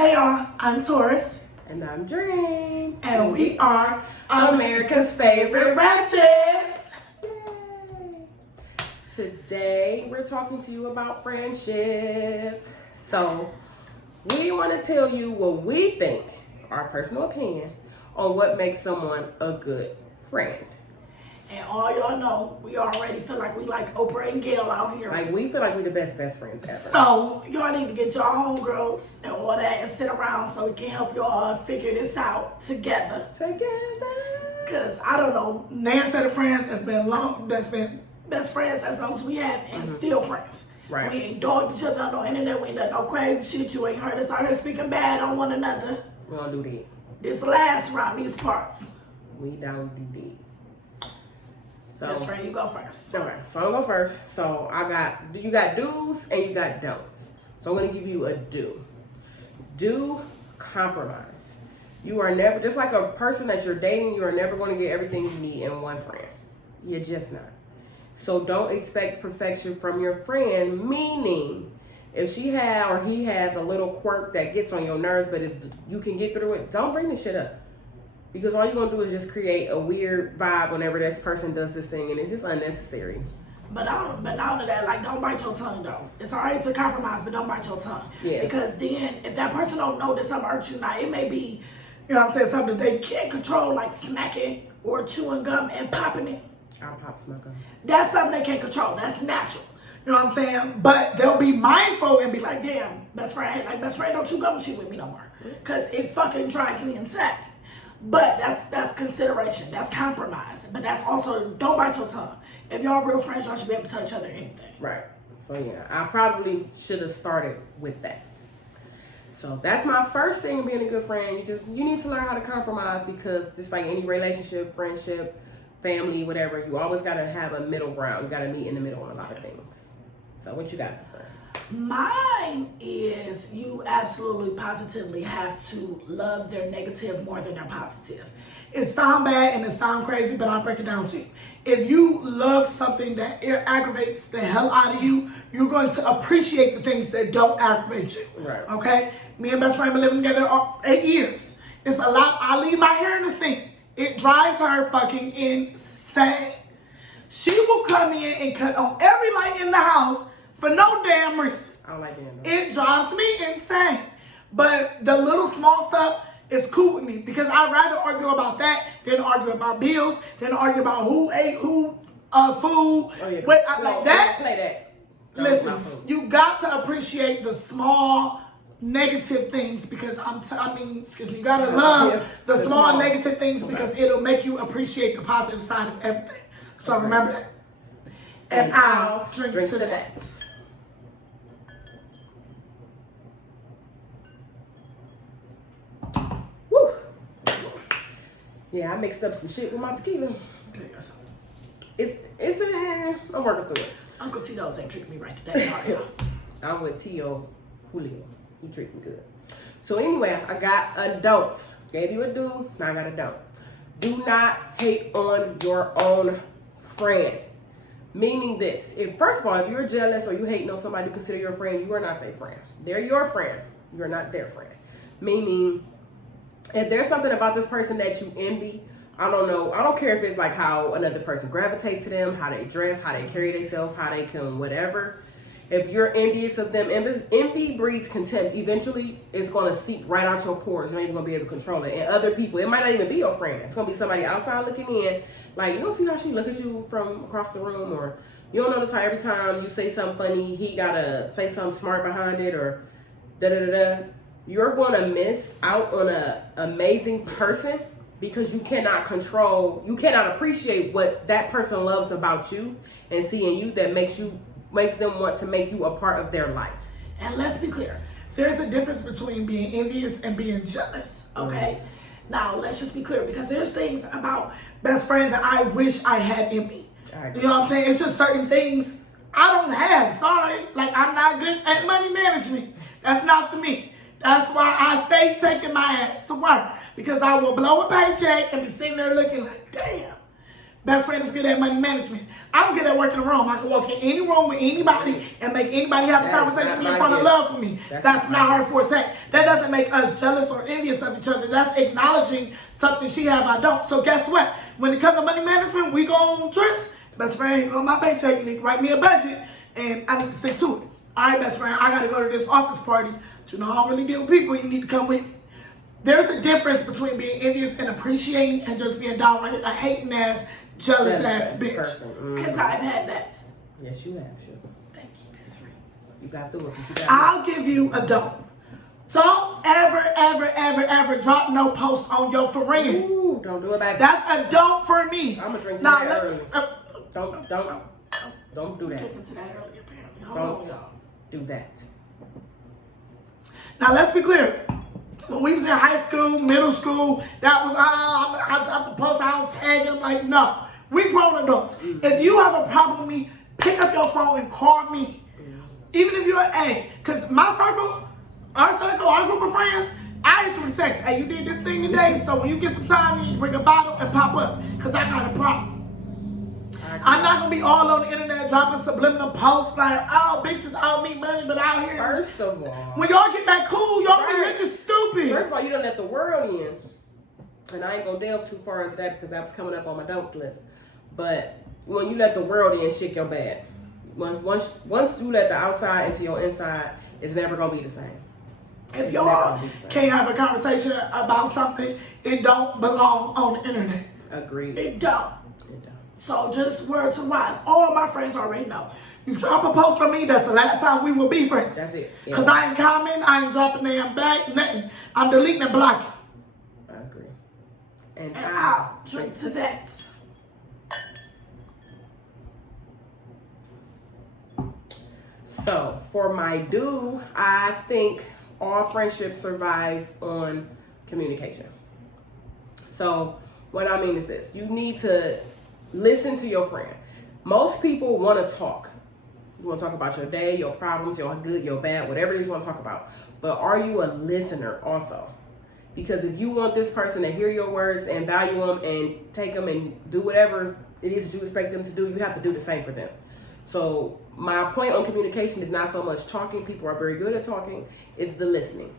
Hey y'all, I'm Taurus. And I'm Dream. And we are America's favorite ratchets. Yay! Today we're talking to you about friendship. So we want to tell you what we think, our personal opinion, on what makes someone a good friend. And all y'all know, we already feel like we like Oprah and Gail out here. Like, we feel like we the best friends ever. So y'all need to get your homegirls and all that and sit around so we can help y'all figure this out together. Cause I don't know, Nan set of friends that's been best friends as long as we have and still friends. Right. We ain't dogged each other on no internet, we ain't done no crazy shit. You ain't heard us out here speaking bad on one another. We don't do that. This last round, these parts. We don't do that. So, best friend, you go first. Okay, so I'm gonna go first. So you got do's and you got don'ts. So I'm gonna give you a do. Do compromise. You are never, just like a person that you're dating, you are never gonna get everything you need in one friend. You're just not. So don't expect perfection from your friend, meaning if she or he has a little quirk that gets on your nerves, but if you can get through it, don't bring this shit up. Because all you're going to do is just create a weird vibe whenever this person does this thing, and it's just unnecessary. But not only that, like, don't bite your tongue, though. It's all right to compromise, but don't bite your tongue. Yeah. Because then, if that person don't know that something hurts you, now, it may be, you know what I'm saying, something that they can't control, like smacking or chewing gum and popping it. I'll pop smoke gum. That's something they can't control. That's natural. You know what I'm saying? But they'll be mindful and be like, damn, best friend, don't chew gum and shit with me no more. Because it fucking drives me insane. But that's consideration. That's compromise. But that's also, don't bite your tongue. If y'all real friends, y'all should be able to tell each other anything. Right. So yeah, I probably should have started with that. So that's my first thing of being a good friend. You need to learn how to compromise, because just like any relationship, friendship, family, whatever, you always gotta have a middle ground. You gotta meet in the middle on a lot of things. So what you got, best friend? Mine is, you absolutely positively have to love their negative more than their positive. It sound bad and it sound crazy, but I'll break it down to you. If you love something that aggravates the hell out of you, you're going to appreciate the things that don't aggravate you. Right. Okay? Me and best friend been living together 8 years. It's a lot. I leave my hair in the sink. It drives her fucking insane. She will come in and cut on every light in the house for no damn reason. I don't like it. It drives me insane. But the little small stuff is cool with me, because I'd rather argue about that than argue about bills, than argue about who ate who food. Oh, yeah. Wait, like that. Play that. Listen, you got to appreciate the small negative things, because you gotta love the small negative things, because it'll make you appreciate the positive side of everything. So remember that. And I'll drink to that. Woo. Yeah, I mixed up some shit with my tequila. I'm working through it. Uncle Tito's ain't treating me right today. Sorry. I'm with Tio Julio. He treats me good. So anyway, I got a don't. Gave you a do, now I got a don't. Do not hate on your own friend. Meaning this, first of all, if you're jealous or you hating on somebody you consider your friend, you are not their friend. They're your friend. You're not their friend. Meaning, if there's something about this person that you envy, I don't know, I don't care if it's like how another person gravitates to them, how they dress, how they carry themselves, how they can whatever. If you're envious of them, envy breeds contempt. Eventually, it's going to seep right out your pores. You're not even going to be able to control it. And other people, it might not even be your friend. It's going to be somebody outside looking in. Like, you don't see how she look at you from across the room, or you don't notice how every time you say something funny, he got to say something smart behind it, or da-da-da-da. You're going to miss out on an amazing person, because you cannot appreciate what that person loves about you and seeing you that makes them want to make you a part of their life. And let's be clear, there's a difference between being envious and being jealous, okay? Now, let's just be clear, because there's things about best friend that I wish I had in me. You know what I'm saying? It's just certain things I don't have, sorry. Like, I'm not good at money management. That's not for me. That's why I stay taking my ass to work, because I will blow a paycheck and be sitting there looking like, damn, Best friend is good at money management. I'm good at working the room. I can walk in any room with anybody and make anybody have a conversation with me and fall in love with me. That's not her forte. That doesn't make us jealous or envious of each other. That's acknowledging something she have, I don't. So guess what? When it comes to money management, we go on trips. Best friend, on my paycheck, you need to write me a budget, and I need to stick to it. All right, best friend, I got to go to this office party. But you know, I don't really deal with people. You need to come with me. There's a difference between being envious and appreciating and just being downright a hating ass, jealous ass bitch. Because I've had that. Yes, you have, sure. Thank you, best friend. You got through it. I'll give you a don't. Don't ever drop no post on your friend. Ooh, don't do it back. That's a don't for me. I'm gonna drink to that early. Don't do that. Drinking to that early, apparently. Hold on, y'all. Do that. Now let's be clear. When we was in high school, middle school, that was I post, I don't tag them. Like, no, we grown adults. If you have a problem with me, pick up your phone and call me. Even if you're because my circle, our group of friends, I hit you with text. Hey, you did this thing today, so when you get some time, you bring a bottle and pop up, because I got a problem. I'm not going to be all on the internet dropping subliminal posts like, oh, bitches owe me money, but out here. First of all, when y'all get back cool, y'all be looking stupid. First of all, you don't let the world in. And I ain't going to delve too far into that because that was coming up on my don't list. But when you let the world in, shit go bad. Once you let the outside into your inside, it's never going to be the same. If y'all can't have a conversation about something, it don't belong on the internet. Agreed. It don't. So just word to wise. All my friends already know. You drop a post from me, that's the last time we will be friends. That's it. Because I ain't commenting, I ain't dropping them back, nothing. I'm deleting and blocking. I agree. And I'll drink to that. So for my do, I think all friendships survive on communication. So what I mean is this. You need to listen to your friend. Most people want to talk. You want to talk about your day, your problems, your good, your bad, whatever it is you want to talk about. But are you a listener also? Because if you want this person to hear your words and value them and take them and do whatever it is that you expect them to do, you have to do the same for them. So my point on communication is not so much talking. People are very good at talking. It's the listening.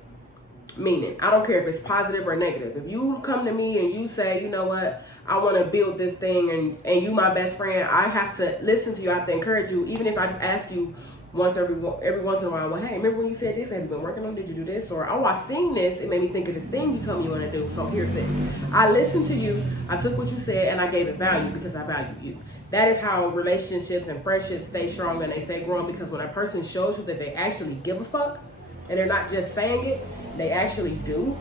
Meaning, I don't care if it's positive or negative. If you come to me and you say, you know what, I want to build this thing and you my best friend, I have to listen to you. I have to encourage you. Even if I just ask you every once in a while, well, hey, remember when you said this? Have you been working on it? Did you do this? Or, oh, I seen this. It made me think of this thing you told me you want to do. So here's this. I listened to you. I took what you said and I gave it value because I value you. That is how relationships and friendships stay strong and they stay growing, because when a person shows you that they actually give a fuck and they're not just saying it, they actually do.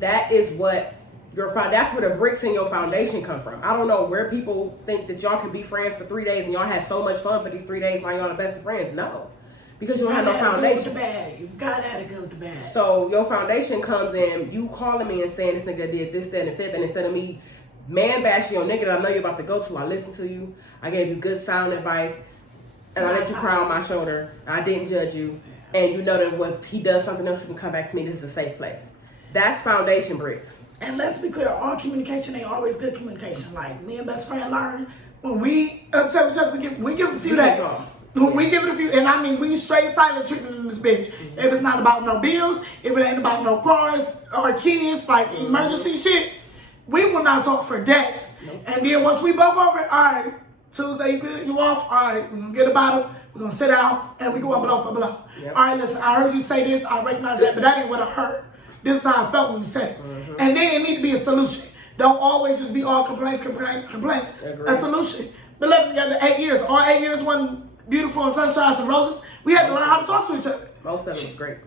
That is what that's where the bricks in your foundation come from. I don't know where people think that y'all can be friends for 3 days and y'all had so much fun for these 3 days while y'all the best of friends. No, because you don't have no foundation. You gotta go to bed. So your foundation comes in, you calling me and saying this nigga did this, that, and the fifth, and instead of me man bashing your nigga that I know you're about to go to, I listened to you, I gave you good sound advice, and I let you cry on my shoulder. I didn't judge you, and you know that if he does something else, you can come back to me. This is a safe place. That's foundation bricks. And let's be clear, all communication ain't always good communication. Like me and best friend learn when we tell each other, we give it a few days. We give it a few, and I mean we straight silent treatment in this bitch. Mm-hmm. If it's not about no bills, if it ain't about no cars or kids, like emergency shit, we will not talk for days. Nope. And then once we both over it, all right, Tuesday you good, you off, all right, we're gonna get a bottle, we're gonna sit down, and we go on blow for blow. Yep. All right, listen, I heard you say this, I recognize that, but that ain't what I heard. This is how I felt when you said it. Mm-hmm. And then it need to be a solution. Don't always just be all complaints. Agreed. A solution. Been living together 8 years. All 8 years wasn't beautiful and sunshines and roses. We had to learn how to talk to each other. Most of it was great.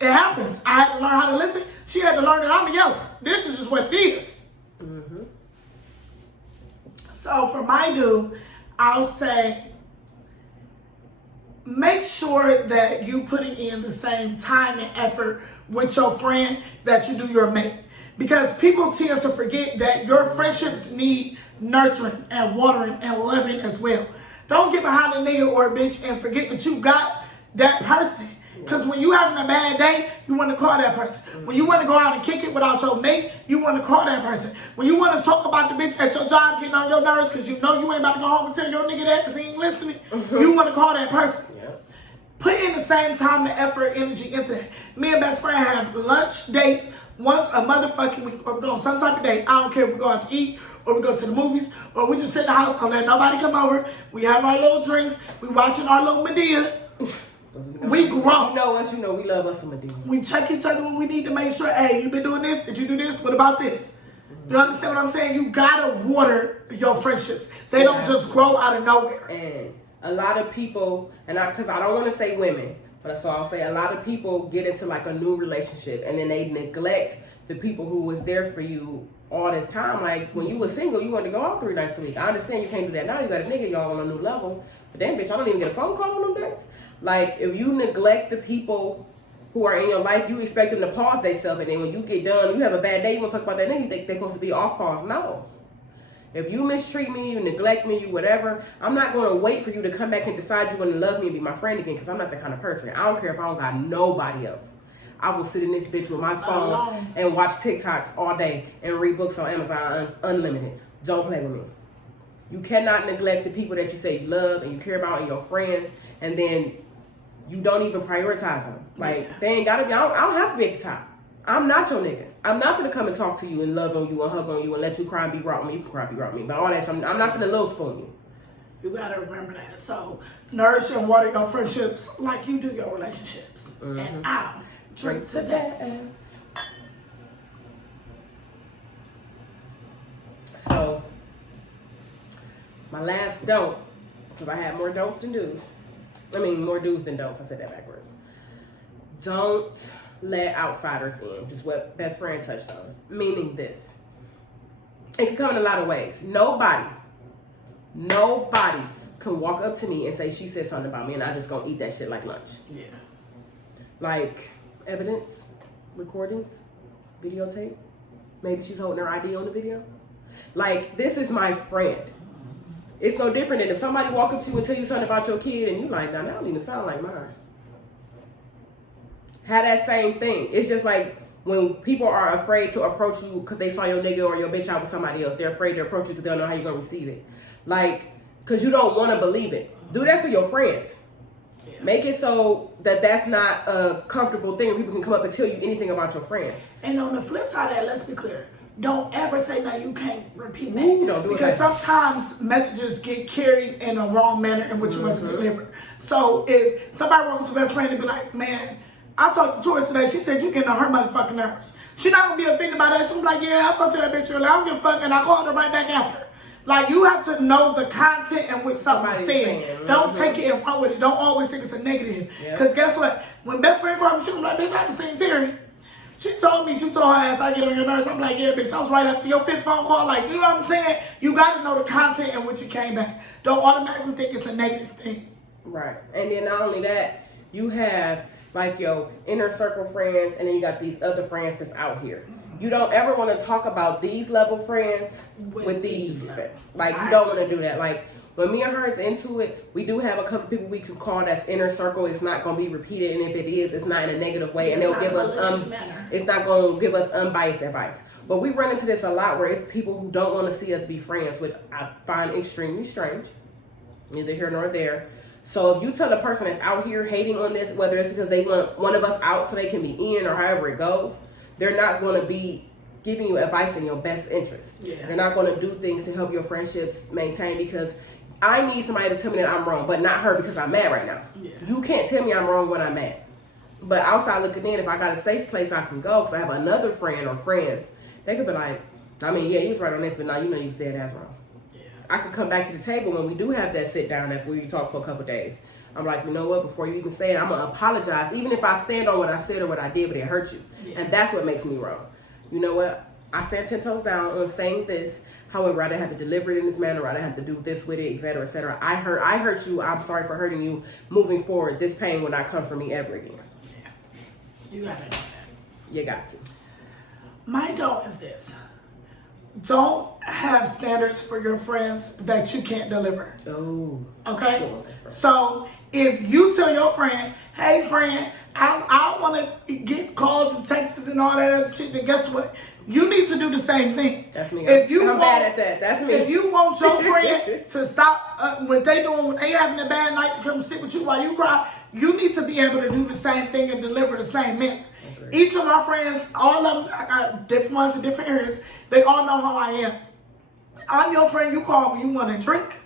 It happens. I had to learn how to listen. She had to learn that I'm a yeller. This is just what it is. Mm-hmm. So for my do, I'll say, make sure that you putting in the same time and effort with your friend that you do your mate. Because people tend to forget that your friendships need nurturing and watering and loving as well. Don't get behind a nigga or a bitch and forget that you got that person Because when you having a bad day, you want to call that person. When you want to go out and kick it without your mate, you want to call that person. When you want to talk about the bitch at your job getting on your nerves because you know you ain't about to go home and tell your nigga that because he ain't listening, you want to call that person. Put in the same time, the effort, energy into that. Me and best friend have lunch dates once a motherfucking week, or we go on some type of date. I don't care if we go out to eat, or we go to the movies, or we just sit in the house, don't let nobody come over. We have our little drinks. We watching our little Medea. We grow. You know us, you know we love us some Medea. We check each other when we need to make sure, hey, you been doing this? Did you do this? What about this? You understand what I'm saying? You gotta water your friendships. They don't just grow out of nowhere. And a lot of people, because I don't want to say women, but so I'll say a lot of people get into like a new relationship and then they neglect the people who was there for you all this time. Like when you were single, you wanted to go out 3 nights a week. I understand you can't do that now. You got a nigga, y'all on a new level. But damn, bitch, I don't even get a phone call on them days. Like if you neglect the people who are in your life, you expect them to pause themselves, and then when you get done, you have a bad day, you want to talk about that nigga, you think they're supposed to be off pause. No. If you mistreat me, you neglect me, you whatever, I'm not going to wait for you to come back and decide you want to love me and be my friend again, because I'm not that kind of person. I don't care if I don't got nobody else. I will sit in this bitch with my phone and watch TikToks all day and read books on Amazon unlimited. Don't play with me. You cannot neglect the people that you say you love and you care about and your friends, and then you don't even prioritize them. Like, they ain't got to be, I don't have to be at the top. I'm not your nigga. I'm not gonna come and talk to you and love on you and hug on you and let you cry and be brought me. You can cry and be brought me, but all that shit, I'm not gonna little spoon you. You gotta remember that. So nourish and water your friendships like you do your relationships. And I'll drink to that. So my last don't, because I had more don'ts than do's. I mean, more do's than don'ts. I said that backwards. Don't let outsiders in, just what best friend touched on. Meaning this. It can come in a lot of ways. Nobody can walk up to me and say she said something about me and I just gonna eat that shit like lunch. Yeah. Like evidence, recordings, videotape. Maybe she's holding her ID on the video. Like, this is my friend. It's no different than if somebody walk up to you and tell you something about your kid and you like, nah, that don't even sound like mine. Have that same thing. It's just like when people are afraid to approach you because they saw your nigga or your bitch out with somebody else. They're afraid to approach you because they don't know how you're going to receive it. Like, because you don't want to believe it. Do that for your friends. Yeah. Make it so that that's not a comfortable thing and people can come up and tell you anything about your friends. And on the flip side of that, let's be clear. Don't ever say no, you can't repeat that. Ooh, don't do because it. sometimes messages get carried in a wrong manner in which it wasn't delivered. So if somebody wants to best friend and be like, man, I talked to Taurus today. She said you getting on her motherfucking nerves. She not gonna be offended by that. She'll be like, yeah, I talked to that bitch earlier. I don't give a fuck, and I called her right back after. Like, you have to know the content and what somebody's saying. Don't take it and run with it. Don't always think it's a negative. Because guess what? When best friend called me, she was like, bitch, I haven't seen Terry. She told me, you told her ass I get on your nerves. I'm like, yeah, bitch, I was right after your 5th phone call. Like, you know what I'm saying? You got to know the content in which you came back. Don't automatically think it's a negative thing. Right. And then not only that, you have like your inner circle friends, and then you got these other friends that's out here. You don't ever want to talk about these level friends with these. Like, you don't want to do that. Like, when me and her is into it, we do have a couple people we can call that's inner circle. It's not going to be repeated, and if it is, it's not in a negative way, and they'll give us it's not going to give us unbiased advice. But we run into this a lot where it's people who don't want to see us be friends, which I find extremely strange. Neither here nor there. So if you tell a person that's out here hating on this, whether it's because they want one of us out so they can be in or however it goes, they're not going to be giving you advice in your best interest. Yeah. They're not going to do things to help your friendships maintain, because I need somebody to tell me that I'm wrong, but not her because I'm mad right now. Yeah. You can't tell me I'm wrong when I'm mad. But outside looking in, if I got a safe place I can go because I have another friend or friends, they could be like, I mean, yeah, you was right on this, but now you know you was dead ass wrong. I could come back to the table when we do have that sit down after we talk for a couple days. I'm like, you know what, before you even say it, I'm going to apologize, even if I stand on what I said or what I did, but it hurt you. Yeah. And that's what makes me wrong. You know what? I stand 10 toes down on saying this. However, I didn't have to deliver it in this manner. I didn't have to do this with it, et cetera, et cetera. I hurt you. I'm sorry for hurting you. Moving forward, this pain will not come from me ever again. Yeah. You got to do that. You got to. My don't is this. Don't have standards for your friends that you can't deliver. Oh. Okay? So if you tell your friend, hey friend, I want to get calls and texts and all that other shit. Then guess what? You need to do the same thing. That's me. I'm bad at that. That's me. If you want your friend to stop when they having a bad night to come sit with you while you cry, you need to be able to do the same thing and deliver the same minute. Each of my friends, all of them, I got different ones in different areas. They all know how I am. I'm your friend you call when you want to drink,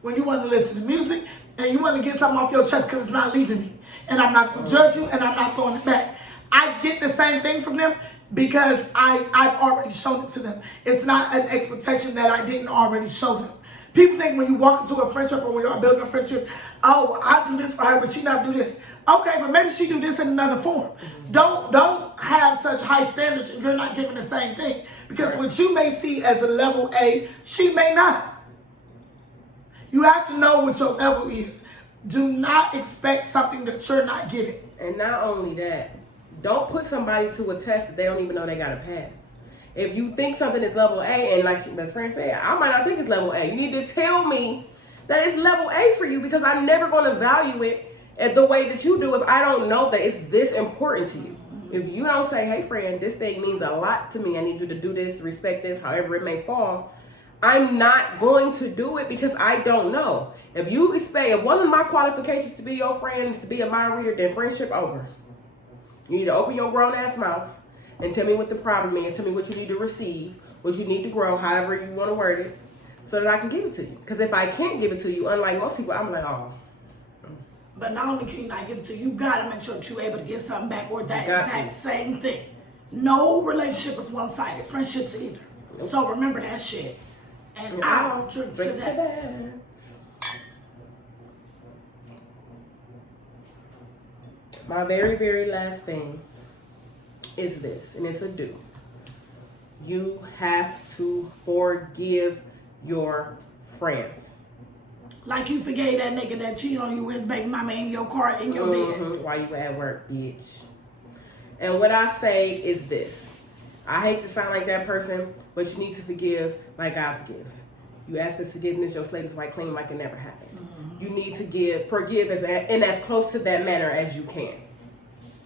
when you want to listen to music, and you want to get something off your chest because it's not leaving me. And I'm not going to judge you, and I'm not throwing it back. I get the same thing from them because I've already shown it to them. It's not an expectation that I didn't already show them. People think when you walk into a friendship or when you're building a friendship, oh, I do this for her, but she not do this. Okay, but maybe she do this in another form. Don't have such high standards if you're not giving the same thing. Because what you may see as a level A, she may not. You have to know what your level is. Do not expect something that you're not giving. And not only that, don't put somebody to a test that they don't even know they got to pass. If you think something is level A, and like your best friend said, I might not think it's level A. You need to tell me that it's level A for you because I'm never going to value it at the way that you do if I don't know that it's this important to you. If you don't say, hey friend, this thing means a lot to me. I need you to do this, respect this, however it may fall. I'm not going to do it because I don't know. If you expect, if one of my qualifications to be your friend is to be a mind reader, then friendship over. You need to open your grown ass mouth and tell me what the problem is. Tell me what you need to receive, what you need to grow, however you want to word it, so that I can give it to you. Because if I can't give it to you, unlike most people, I'm like, oh. But not only can you not give it to you, you gotta make sure that you're able to get something back or that exact same thing. No relationship is one-sided. Friendships either. Nope. So remember that shit. And I'll drink to that. My very, very last thing is this, and it's a do. You have to forgive your friends. Like you forgave that nigga that cheated on you with his baby mama in your car, in your bed. While you were at work, bitch. And what I say is this. I hate to sound like that person, but you need to forgive like God forgives. You ask for forgiveness, your slate is white clean like it never happened. You need to forgive as close to that manner as you can.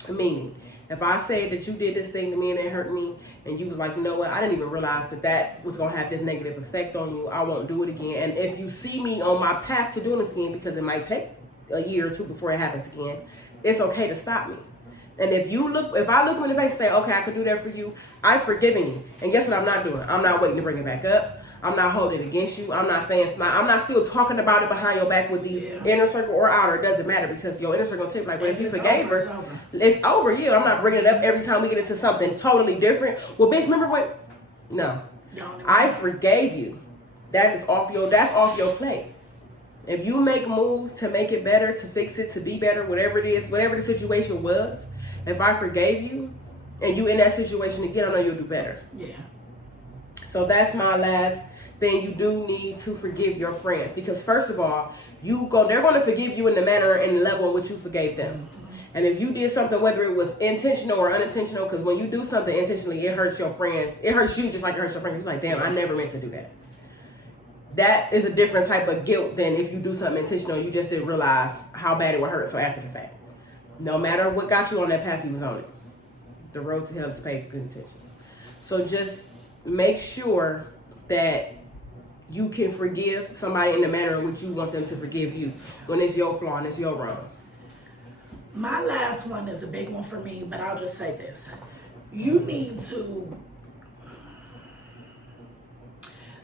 Meaning, if I say that you did this thing to me and it hurt me, and you was like, you know what, I didn't even realize that was going to have this negative effect on you, I won't do it again. And if you see me on my path to doing this again, because it might take a year or two before it happens again, it's okay to stop me. And if I look you in the face and say, okay, I could do that for you, I've forgiven you. And guess what I'm not doing? I'm not waiting to bring it back up. I'm not holding it against you. I'm not saying I'm not still talking about it behind your back with the inner circle or outer. It doesn't matter because your inner circle tip like, but if you forgave her, it's over. Yeah, I'm not bringing it up every time we get into something totally different. Well, bitch, remember what? No, I forgave you. That's off your plate. If you make moves to make it better, to fix it, to be better, whatever it is, whatever the situation was, if I forgave you and you in that situation again, I know you'll do better. Yeah. So that's my last thing. You do need to forgive your friends because first of all, they're going to forgive you in the manner and the level in which you forgave them. And if you did something, whether it was intentional or unintentional, because when you do something intentionally, it hurts your friends. It hurts you just like it hurts your friends. You're like, damn, I never meant to do that. That is a different type of guilt than if you do something intentional, you just didn't realize how bad it would hurt until after the fact. No matter what got you on that path, you was on it. The road to hell is paved with good intentions. So just make sure that you can forgive somebody in the manner in which you want them to forgive you when it's your flaw and it's your wrong. My last one is a big one for me, but I'll just say this. You need to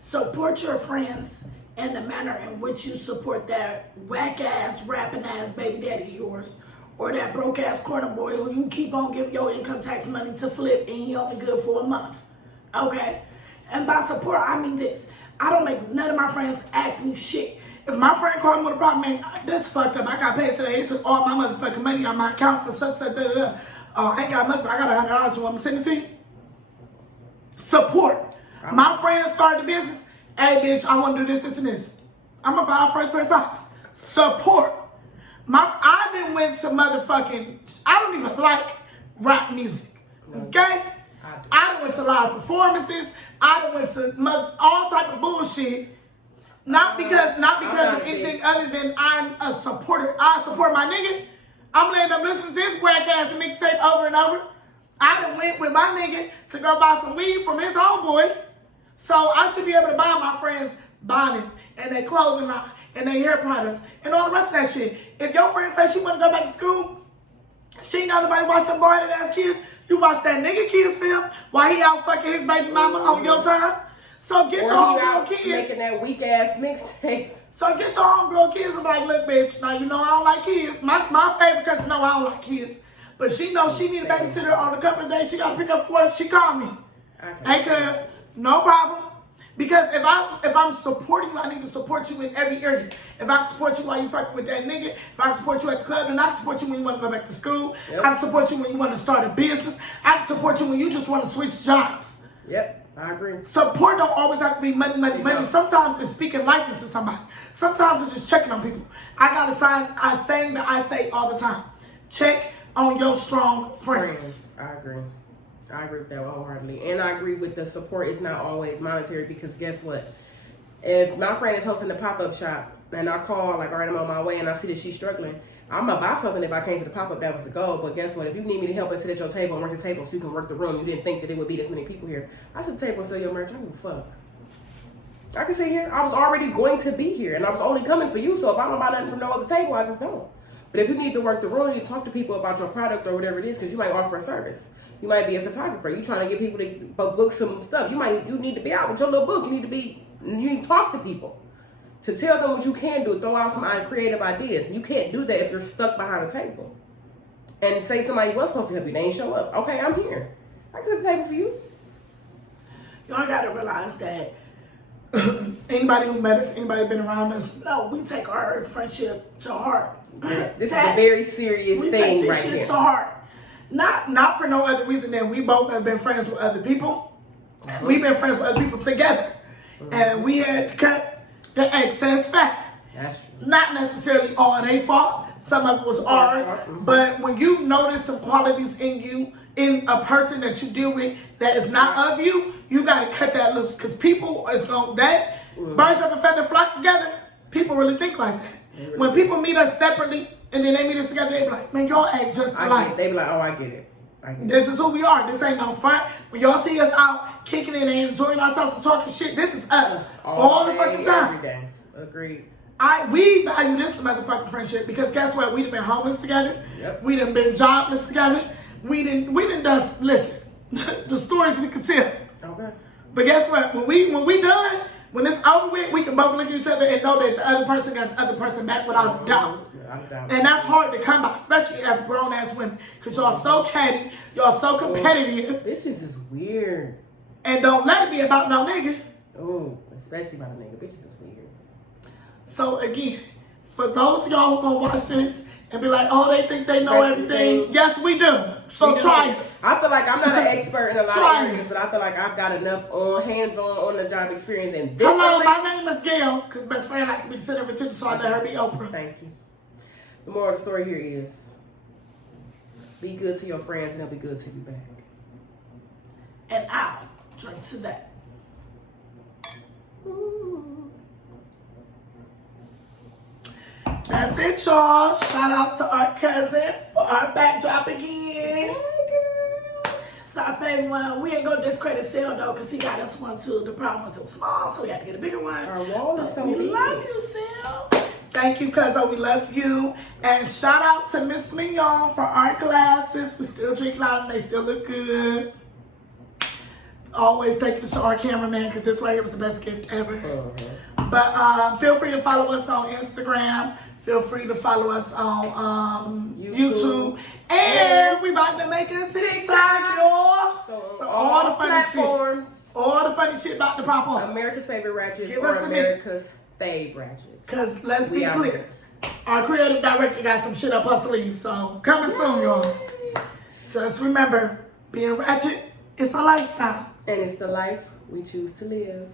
support your friends in the manner in which you support that whack-ass, rapping-ass baby daddy of yours or that broke-ass corner boy who you keep on giving your income tax money to flip and he only good for a month. Okay? And by support, I mean this. I don't make none of my friends ask me shit. If my friend called me with a problem, man, that's fucked up. I got paid today. They took all my motherfucking money on my account for such. I ain't got much, but I got $100. You want me to send it to you? Support. My friends started a business. Hey, bitch, I want to do this, and this. I'm going to buy a first pair of socks. Support. I done went to motherfucking, I don't even like rap music. Okay? I done went to live performances. I done went to all type of bullshit. Not because of anything other than I'm a supporter. I support my nigga. I'm laying up listening to his whack ass mixtape over and over. I done went with my nigga to go buy some weed from his homeboy. So I should be able to buy my friends bonnets and their clothing line and their hair products and all the rest of that shit. If your friend says she want to go back to school, she ain't got nobody watch them boy ass kids. You watch that nigga kids film while he out fucking his baby mama on your time. So get your homegirl kids. Making that weak ass mixtape. So get your homegirl kids and be like, look, bitch, now you know I don't like kids. My favorite cousin know I don't like kids. But she knows she need a babysitter on a couple of days. She got to pick up for work. She called me. Hey, cuz, no problem. Because if I'm supporting you, I need to support you in every area. If I can support you while you fucking with that nigga, if I can support you at the club, then I can support you when you want to go back to school. Yep. I can support you when you want to start a business. I can support you when you just want to switch jobs. Yep, I agree. Support don't always have to be money, money, money. Sometimes it's speaking life into somebody. Sometimes it's just checking on people. I got a saying that I say all the time. Check on your strong friends. I agree. I agree with that wholeheartedly. And I agree with the support is not always monetary because guess what? If my friend is hosting a pop-up shop and I call, like, all right, I'm on my way and I see that she's struggling, I'm going to buy something if I came to the pop-up. That was the goal. But guess what? If you need me to help us sit at your table and work the table so you can work the room, you didn't think that it would be this many people here. I sit at the table and sell your merch. I don't give a fuck. I can sit here. I was already going to be here and I was only coming for you. So if I don't buy nothing from no other table, I just don't. But if you need to work the room, you talk to people about your product or whatever it is because you might offer a service. You might be a photographer. You trying to get people to book some stuff. You need to be out with your little book. You need to talk to people to tell them what you can do. Throw out some creative ideas. You can't do that if you're stuck behind a table. And say somebody was supposed to help you, they ain't show up. Okay, I'm here. I can set the table for you. Y'all gotta realize that anybody who met us, anybody been around us, no, we take our friendship to heart. This is a very serious thing right here. We take this shit to heart. Not for no other reason than we both have been friends with other people. Mm-hmm. We've been friends with other people together. Mm-hmm. And we had to cut the excess fat. That's true. Not necessarily all their fault. Some of it was ours. Mm-hmm. But when you notice some qualities in you, in a person that you deal with that is not of you, you got to cut that loose. Because people is going birds of a feather flock together. People really think like that. Really when people meet us separately, and then they meet us together, they be like, man, y'all act just alike. They be like, oh, I get it. This is who we are. This ain't no front. When y'all see us out kicking it and enjoying ourselves and talking shit, this is us. All the fucking time. Every day. Agreed. We value this motherfucking friendship because guess what? We done been homeless together. Yep. We done been jobless together. We done done, listen, the stories we could tell. Okay. But guess what? When we done, when it's over with, we can both look at each other and know that the other person got the other person back without a doubt. And that's hard to come by, especially as grown-ass women. Because y'all so catty, y'all so competitive. Bitches is weird. And don't let it be about no nigga. Oh, especially about a nigga. Bitches is weird. So again, for those of y'all who gonna watch this and be like, oh, they think they know everything. Yes, we do. So try us. I feel like I'm not an expert in a lot of areas, but I feel like I've got enough hands-on the job experience in this. Hello, my name is Gail, because best friend likes me to sit over to so I let her be Oprah. Thank you. The moral of the story here is, be good to your friends and they'll be good to you back. And I'll drink to that. That's it, y'all. Shout out to our cousin for our backdrop again. It's our favorite one. We ain't gonna discredit Sil though, because he got us one too. The problem was it was small, so we had to get a bigger one. Our wall is so big. We love you, Sil. Thank you, cousin. We love you. And shout out to Miss Mignon for our glasses. We're still drinking out and they still look good. Always thank you to our cameraman because this right here was the best gift ever. Uh-huh. But feel free to follow us on Instagram. Feel free to follow us on YouTube. And we about to make a TikTok, y'all. So all the funny shit. All the funny shit about to pop up. America's Favorite Ratchets or America's Fave Ratchets. Because let's be clear. Our creative director got some shit up her sleeve. So coming soon, y'all. Just remember, being ratchet, it's a lifestyle. And it's the life we choose to live.